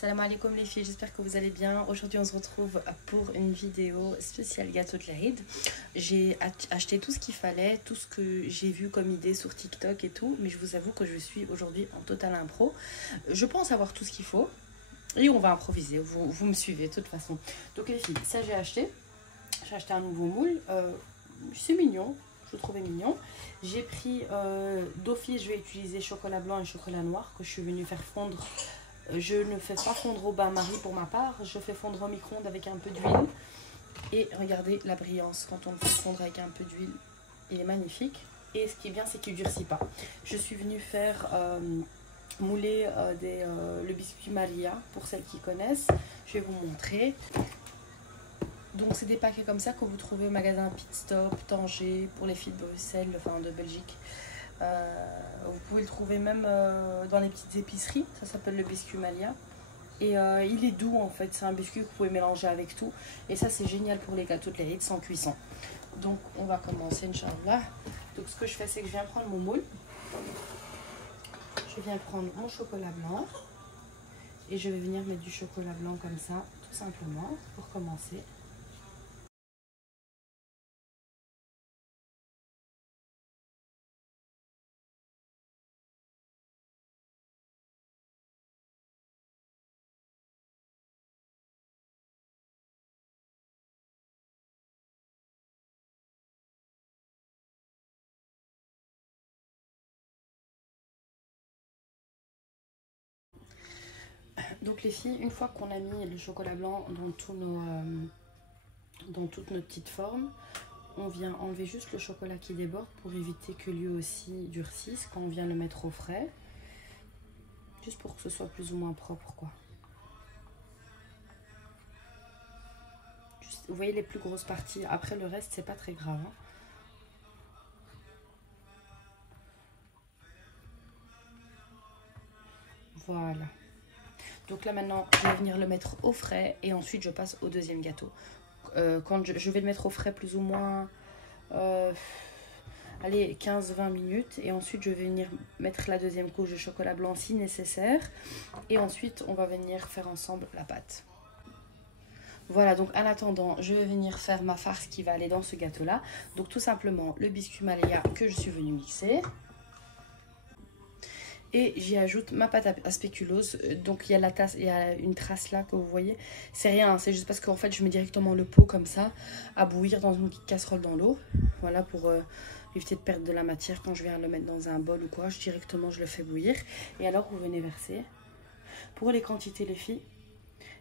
Salam alaikum les filles, j'espère que vous allez bien. Aujourd'hui on se retrouve pour une vidéo spéciale gâteau de l'Aïd. J'ai acheté tout ce qu'il fallait, tout ce que j'ai vu comme idée sur TikTok et tout. Mais je vous avoue que je suis aujourd'hui en total impro. Je pense avoir tout ce qu'il faut. Et on va improviser, vous me suivez de toute façon. Donc les filles, ça j'ai acheté. J'ai acheté un nouveau moule. C'est mignon, je le trouvais mignon. J'ai pris d'office, je vais utiliser chocolat blanc et chocolat noir que je suis venue faire fondre. Je ne fais pas fondre au bain-marie pour ma part, je fais fondre au micro-ondes avec un peu d'huile. Et regardez la brillance quand on le fait fondre avec un peu d'huile, il est magnifique. Et ce qui est bien, c'est qu'il ne durcit pas. Je suis venue faire mouler le biscuit Maria, pour celles qui connaissent. Je vais vous montrer. Donc c'est des paquets comme ça que vous trouvez au magasin Pit Stop, Tanger, pour les filles de Bruxelles, enfin de Belgique. Vous pouvez le trouver même dans les petites épiceries, ça s'appelle le biscuit Malia. Et il est doux en fait, c'est un biscuit que vous pouvez mélanger avec tout. Et ça c'est génial pour les gâteaux de l'Aïd sans cuisson. Donc on va commencer, Inch'Allah. Donc ce que je fais, c'est que je viens prendre mon moule. Je viens prendre mon chocolat blanc. Et je vais venir mettre du chocolat blanc comme ça, tout simplement, pour commencer. Donc les filles, une fois qu'on a mis le chocolat blanc dans toute notre petite forme, on vient enlever juste le chocolat qui déborde pour éviter que lui aussi durcisse quand on vient le mettre au frais. Juste pour que ce soit plus ou moins propre quoi. Juste, vous voyez les plus grosses parties, après le reste c'est pas très grave. Hein. Voilà. Donc là maintenant, je vais venir le mettre au frais et ensuite je passe au deuxième gâteau. Quand je vais le mettre au frais plus ou moins, allez, 15-20 minutes. Et ensuite je vais venir mettre la deuxième couche de chocolat blanc si nécessaire. Et ensuite on va venir faire ensemble la pâte. Voilà, donc en attendant, je vais venir faire ma farce qui va aller dans ce gâteau là. Donc tout simplement le biscuit Malia que je suis venue mixer. Et j'y ajoute ma pâte à spéculoos. Donc il y a la tasse, il y a une trace là que vous voyez. C'est rien, c'est juste parce qu'en fait je mets directement le pot comme ça à bouillir dans une petite casserole dans l'eau. Voilà, pour éviter de perdre de la matière quand je viens le mettre dans un bol ou quoi. Directement je le fais bouillir. Et alors vous venez verser. Pour les quantités les filles,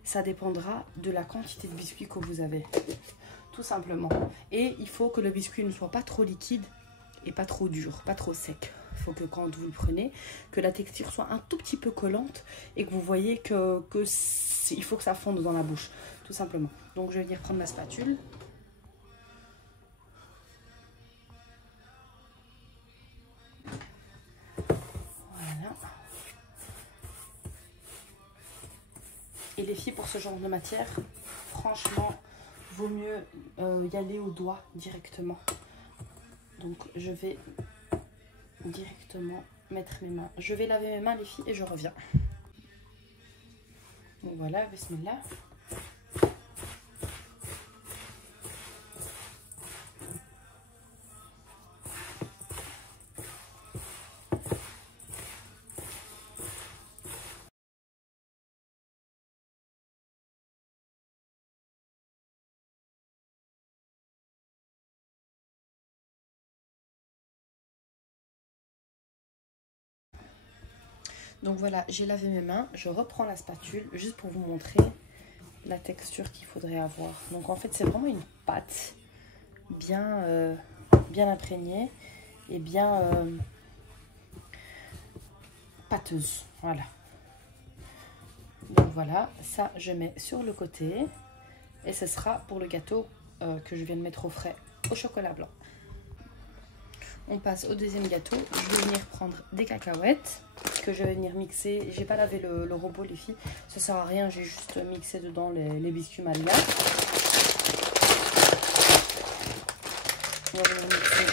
ça dépendra de la quantité de biscuits que vous avez. Tout simplement. Et il faut que le biscuit ne soit pas trop liquide et pas trop dur, pas trop sec. Il faut que quand vous le prenez, que la texture soit un tout petit peu collante et que vous voyez il faut que ça fonde dans la bouche, tout simplement. Donc je vais venir prendre ma spatule. Voilà. Et les filles, pour ce genre de matière, franchement, vaut mieux y aller au doigt directement. Donc je vais directement mettre mes mains. Je vais laver mes mains les filles et je reviens. Donc voilà, bismillah. Donc voilà, j'ai lavé mes mains, je reprends la spatule juste pour vous montrer la texture qu'il faudrait avoir. Donc en fait c'est vraiment une pâte bien, bien imprégnée et bien pâteuse. Voilà. Donc voilà, ça je mets sur le côté et ce sera pour le gâteau que je viens de mettre au frais au chocolat blanc. On passe au deuxième gâteau. Je vais venir prendre des cacahuètes que je vais venir mixer. J'ai pas lavé le robot les filles, ça sert à rien, j'ai juste mixé dedans les biscuits Malia. On va venir mixer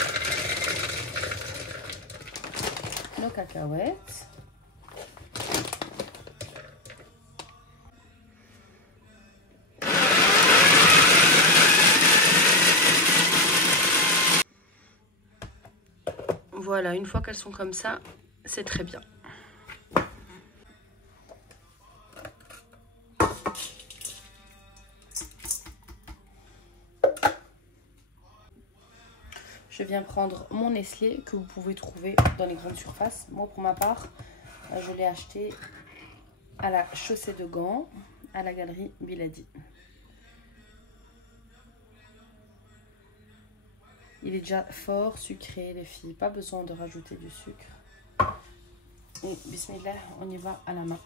nos cacahuètes. Voilà, une fois qu'elles sont comme ça, c'est très bien. Je viens prendre mon Nestlé que vous pouvez trouver dans les grandes surfaces. Moi, pour ma part, je l'ai acheté à la Chaussée de Gand, à la galerie Biladi. Il est déjà fort sucré, les filles. Pas besoin de rajouter du sucre. Et bismillah, on y va à la main.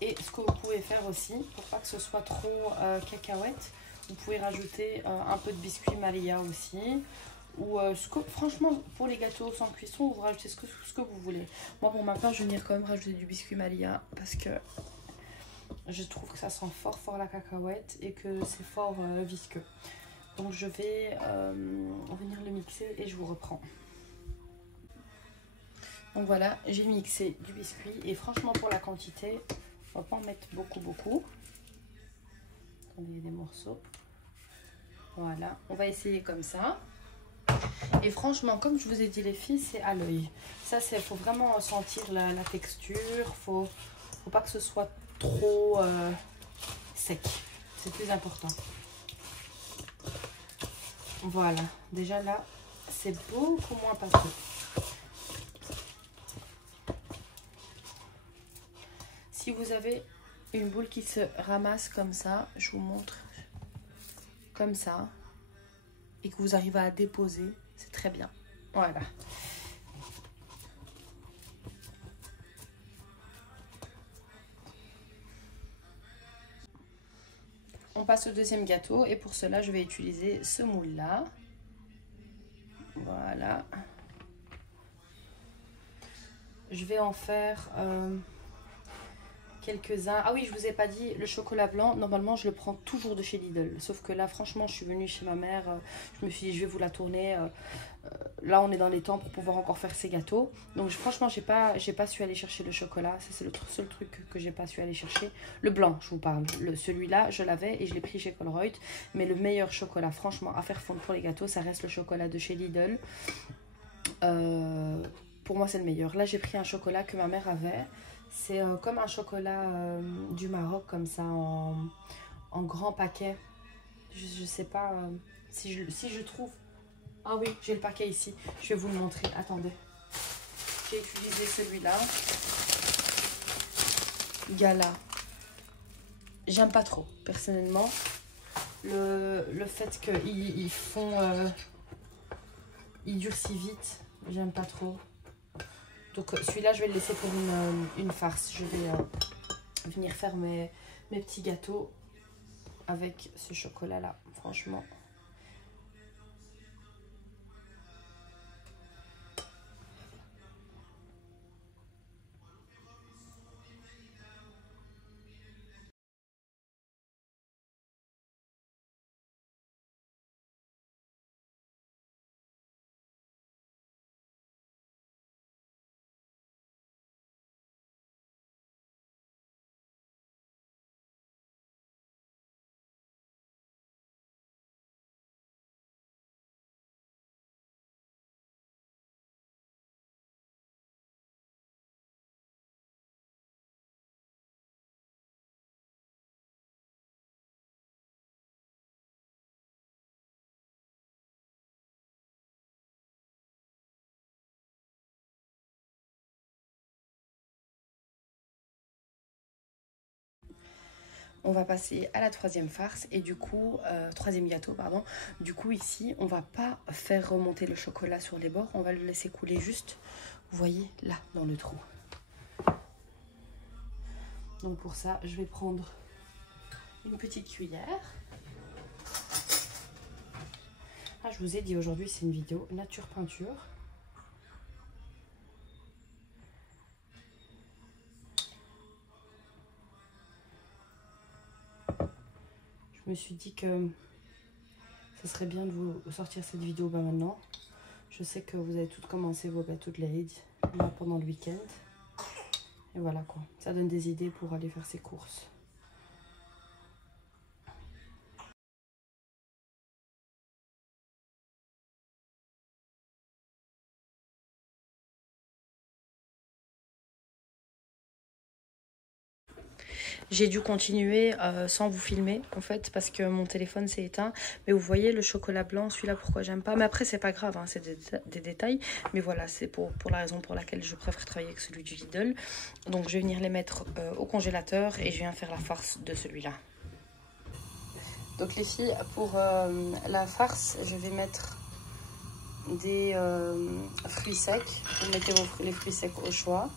Et ce que vous pouvez faire aussi, pour pas que ce soit trop cacahuète, vous pouvez rajouter un peu de biscuit Maria aussi. Ou franchement, pour les gâteaux sans cuisson, vous rajoutez ce que vous voulez. Moi, pour ma part, je vais venir quand même rajouter du biscuit Maria parce que je trouve que ça sent fort fort la cacahuète et que c'est fort visqueux. Donc je vais venir le mixer et je vous reprends. Donc voilà, j'ai mixé du biscuit et franchement pour la quantité, on va pas en mettre beaucoup. Attendez, il y a des morceaux. Voilà, on va essayer comme ça. Et franchement, comme je vous ai dit les filles, c'est à l'œil. Ça, il faut vraiment sentir la texture. Faut pas que ce soit trop sec. C'est plus important. Voilà, déjà là, c'est beaucoup moins pâteux. Si vous avez une boule qui se ramasse comme ça, je vous montre comme ça, et que vous arrivez à déposer, c'est très bien. Voilà. On passe au deuxième gâteau et pour cela, je vais utiliser ce moule-là. Voilà. Je vais en faire quelques-uns. Ah oui, je vous ai pas dit, le chocolat blanc, normalement, je le prends toujours de chez Lidl. Sauf que là, franchement, je suis venue chez ma mère. Je me suis dit, je vais vous la tourner. Là, on est dans les temps pour pouvoir encore faire ces gâteaux. Donc, franchement, j'ai pas su aller chercher le chocolat. Ça, c'est le seul truc que j'ai pas su aller chercher. Le blanc, je vous parle. Celui-là, je l'avais et je l'ai pris chez Colruyt. Mais le meilleur chocolat, franchement, à faire fondre pour les gâteaux, ça reste le chocolat de chez Lidl. Pour moi, c'est le meilleur. Là, j'ai pris un chocolat que ma mère avait. C'est comme un chocolat du Maroc, comme ça, en grand paquet. Je sais pas si je trouve... Ah oui, j'ai le paquet ici. Je vais vous le montrer. Attendez. J'ai utilisé celui-là. Gala. J'aime pas trop, personnellement. Le fait qu'ils font... ils durcissent vite. J'aime pas trop. Donc celui-là, je vais le laisser pour une farce. Je vais venir faire mes petits gâteaux avec ce chocolat-là. Franchement. On va passer à la troisième farce et du coup, troisième gâteau, pardon. Du coup, ici, on va pas faire remonter le chocolat sur les bords. On va le laisser couler juste, vous voyez, là, dans le trou. Donc pour ça, je vais prendre une petite cuillère. Ah, je vous ai dit, aujourd'hui, c'est une vidéo nature peinture. Je me suis dit que ce serait bien de vous sortir cette vidéo maintenant. Je sais que vous avez toutes commencé vos gâteaux de l'Aïd pendant le week-end. Et voilà quoi, ça donne des idées pour aller faire ses courses. J'ai dû continuer sans vous filmer en fait parce que mon téléphone s'est éteint. Mais vous voyez le chocolat blanc, celui-là pourquoi j'aime pas. Mais après c'est pas grave, hein, c'est des détails. Mais voilà, c'est pour la raison pour laquelle je préfère travailler avec celui du Lidl. Donc je vais venir les mettre au congélateur et je viens faire la farce de celui-là. Donc les filles, pour la farce, je vais mettre des fruits secs. Vous mettez les fruits secs au choix.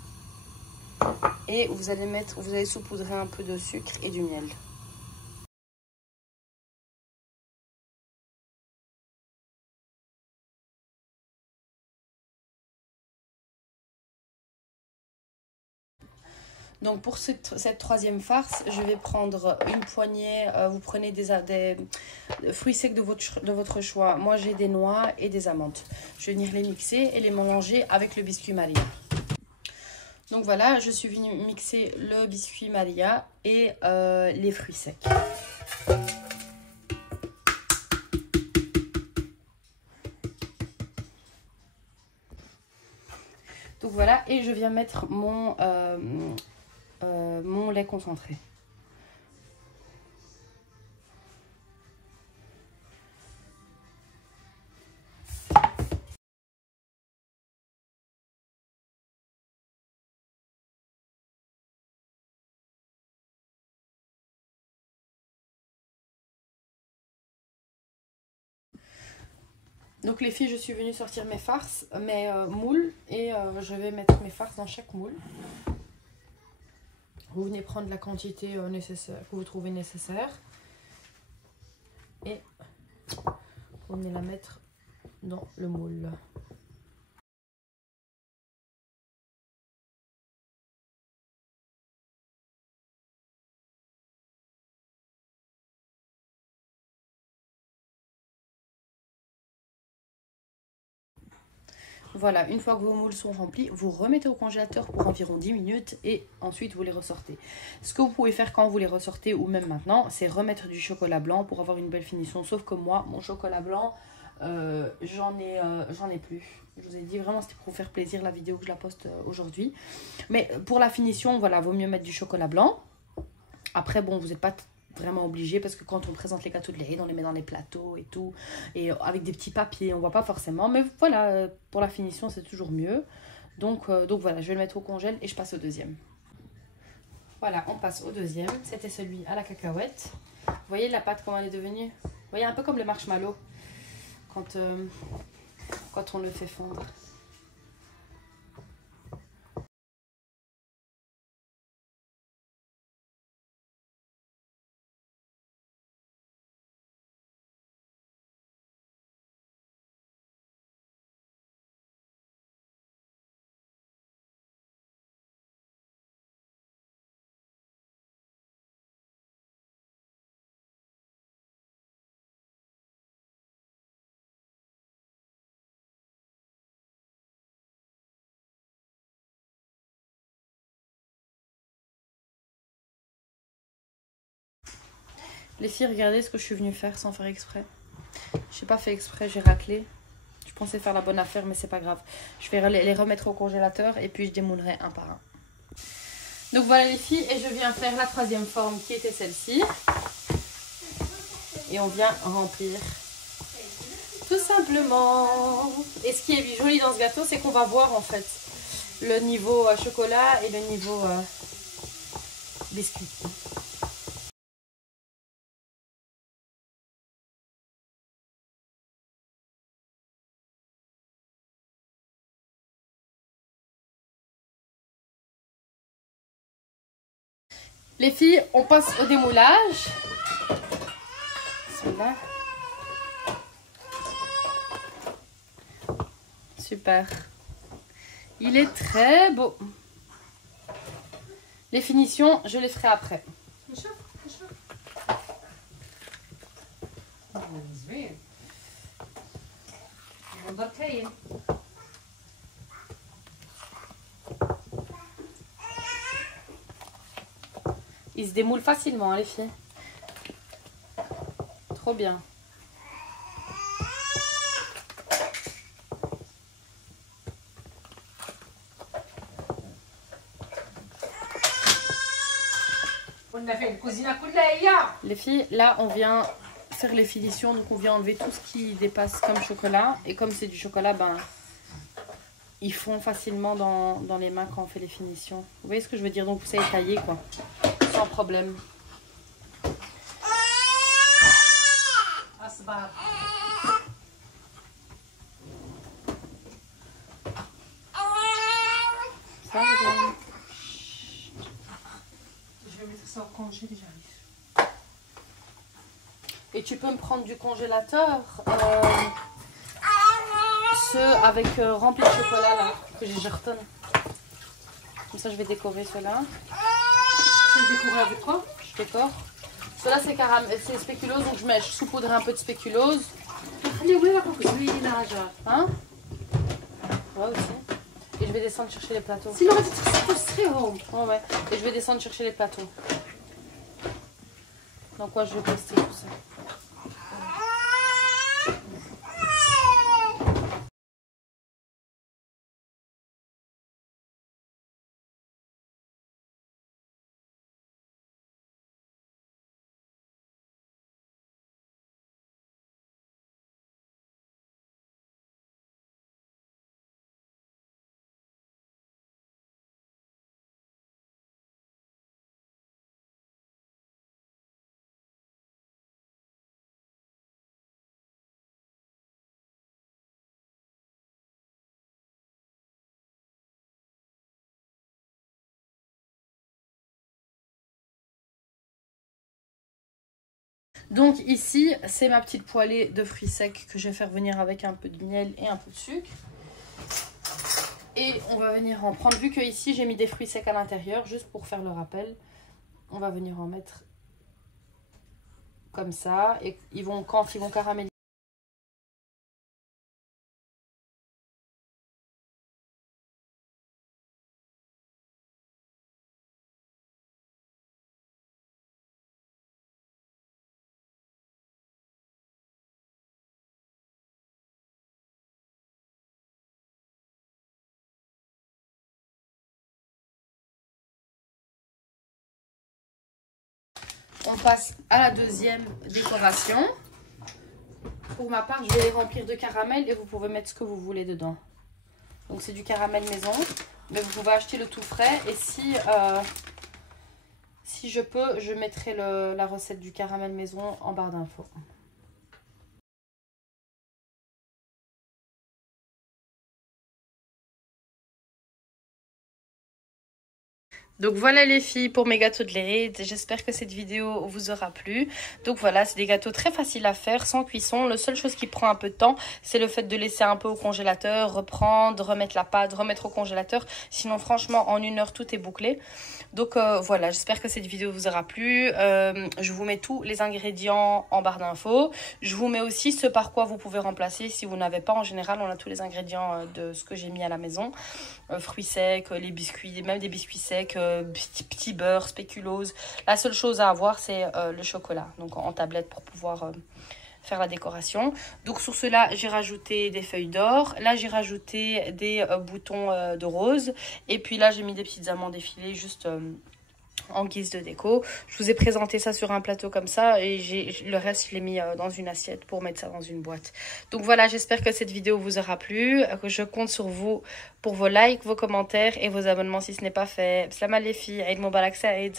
Et vous allez saupoudrer un peu de sucre et du miel. Donc pour cette troisième farce, je vais prendre une poignée, vous prenez des fruits secs de votre choix. Moi j'ai des noix et des amandes. Je vais venir les mixer et les mélanger avec le biscuit Maria. Donc voilà, je suis venue mixer le biscuit Maria et les fruits secs. Donc voilà, et je viens mettre mon lait concentré. Donc les filles, je suis venue sortir mes farces, mes moules, et je vais mettre mes farces dans chaque moule. Vous venez prendre la quantité nécessaire que vous trouvez nécessaire et vous venez la mettre dans le moule. Voilà, une fois que vos moules sont remplis, vous remettez au congélateur pour environ 10 minutes et ensuite vous les ressortez. Ce que vous pouvez faire quand vous les ressortez ou même maintenant, c'est remettre du chocolat blanc pour avoir une belle finition. Sauf que moi, mon chocolat blanc, j'en ai plus. Je vous ai dit vraiment c'était pour vous faire plaisir la vidéo que je la poste aujourd'hui. Mais pour la finition, voilà, vaut mieux mettre du chocolat blanc. Après, bon, vous n'êtes pas vraiment obligé parce que quand on présente les gâteaux de Laïd, on les met dans les plateaux et tout, et avec des petits papiers, on voit pas forcément, mais voilà, pour la finition c'est toujours mieux. Donc voilà, je vais le mettre au congèle et je passe au deuxième. Voilà, on passe au deuxième. C'était celui à la cacahuète. Vous voyez la pâte comment elle est devenue? Vous voyez un peu comme le marshmallow quand on le fait fondre. Les filles, regardez ce que je suis venue faire sans faire exprès. Je n'ai pas fait exprès, j'ai raclé. Je pensais faire la bonne affaire, mais c'est pas grave. Je vais les remettre au congélateur et puis je démoulerai un par un. Donc voilà les filles, et je viens faire la troisième forme qui était celle-ci. Et on vient remplir tout simplement. Et ce qui est joli dans ce gâteau, c'est qu'on va voir en fait le niveau chocolat et le niveau biscuit. Les filles, on passe au démoulage. Celui-là. Super. Il est très beau. Les finitions, je les ferai après. Il se démoule facilement, hein, les filles. Trop bien. Les filles, là on vient faire les finitions, donc on vient enlever tout ce qui dépasse comme chocolat. Et comme c'est du chocolat, ben ils font facilement dans les mains quand on fait les finitions. Vous voyez ce que je veux dire? Donc vous savez tailler quoi, sans problème. Ça, je vais mettre ça au congé, j'arrive. et tu peux me prendre du congélateur, ceux avec rempli de chocolat là, que j'ai retonne. Comme ça je vais décorer ceux-là. Tu veux décorer avec quoi? Je décore. Ceux-là c'est spéculose, donc je saupoudre un peu de spéculose. Hein? Ouais aussi. Et je vais descendre chercher les plateaux. Sinon, c'est ouais, ouais. Et je vais descendre chercher les plateaux. Donc quoi, je vais poster tout ça. Donc ici, c'est ma petite poêlée de fruits secs que je vais faire venir avec un peu de miel et un peu de sucre. Et on va venir en prendre, vu que ici j'ai mis des fruits secs à l'intérieur, juste pour faire le rappel. On va venir en mettre comme ça. Et quand ils vont caraméliser. On passe à la deuxième décoration. Pour ma part, je vais les remplir de caramel et vous pouvez mettre ce que vous voulez dedans. Donc c'est du caramel maison, mais vous pouvez acheter le tout frais. Et si je peux, je mettrai la recette du caramel maison en barre d'infos. Donc voilà les filles pour mes gâteaux de l'Aïd. J'espère que cette vidéo vous aura plu. Donc voilà, c'est des gâteaux très faciles à faire, sans cuisson. La seule chose qui prend un peu de temps, c'est le fait de laisser un peu au congélateur, reprendre, remettre la pâte, remettre au congélateur. Sinon franchement, en 1 heure, tout est bouclé. Donc voilà, j'espère que cette vidéo vous aura plu. Je vous mets tous les ingrédients en barre d'infos. Je vous mets aussi ce par quoi vous pouvez remplacer si vous n'avez pas. En général, on a tous les ingrédients de ce que j'ai mis à la maison. Fruits secs, les biscuits, même des biscuits secs, petit beurre, spéculose. La seule chose à avoir, c'est le chocolat, donc en tablette pour pouvoir faire la décoration. Donc sur cela, j'ai rajouté des feuilles d'or. Là, j'ai rajouté des boutons de rose. Et puis là, j'ai mis des petites amandes effilées juste en guise de déco. Je vous ai présenté ça sur un plateau comme ça et le reste je l'ai mis dans une assiette pour mettre ça dans une boîte. Donc voilà, j'espère que cette vidéo vous aura plu, que je compte sur vous pour vos likes, vos commentaires et vos abonnements si ce n'est pas fait. Salam les filles, Eid Mubarak Saïd.